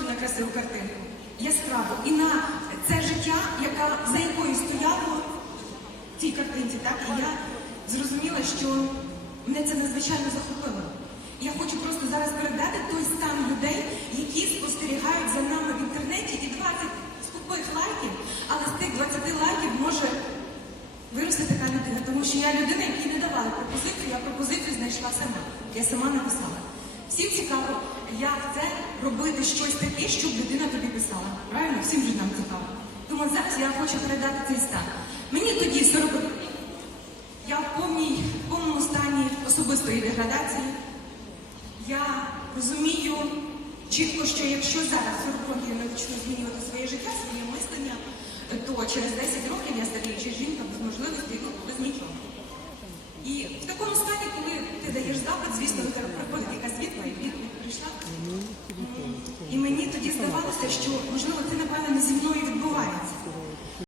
просто на красиву картинку. Яскраво. І на це життя, яка, за якою стояло в цій картинці, так? І я зрозуміла, що мене це надзвичайно захопило. Я хочу просто зараз передати той стан людей, які спостерігають за нами в інтернеті і 20 скупих лайків, але з тих 20 лайків може вирости така людина, тому що я людина, якій не давали пропозицію, я пропозицію знайшла сама. Я сама написала. Всім цікаво, як це робити щось таке, щоб людина тобі писала. Правильно? Всім же нам цікаво. Тому зараз я хочу передати цей стан. Мені тоді 40 я в повній, повному стані особистої деградації. Я розумію чітко, що якщо зараз 40 років я не почну змінювати своє життя, своє мислення, то через 10 років я старіюча жінка без можливості, без нічого. І в такому стані, коли ти даєш запит, звісно, до тебе приходить якась відповідь, відповідь прийшла. М, І мені тоді здавалося, що можливо це напевно.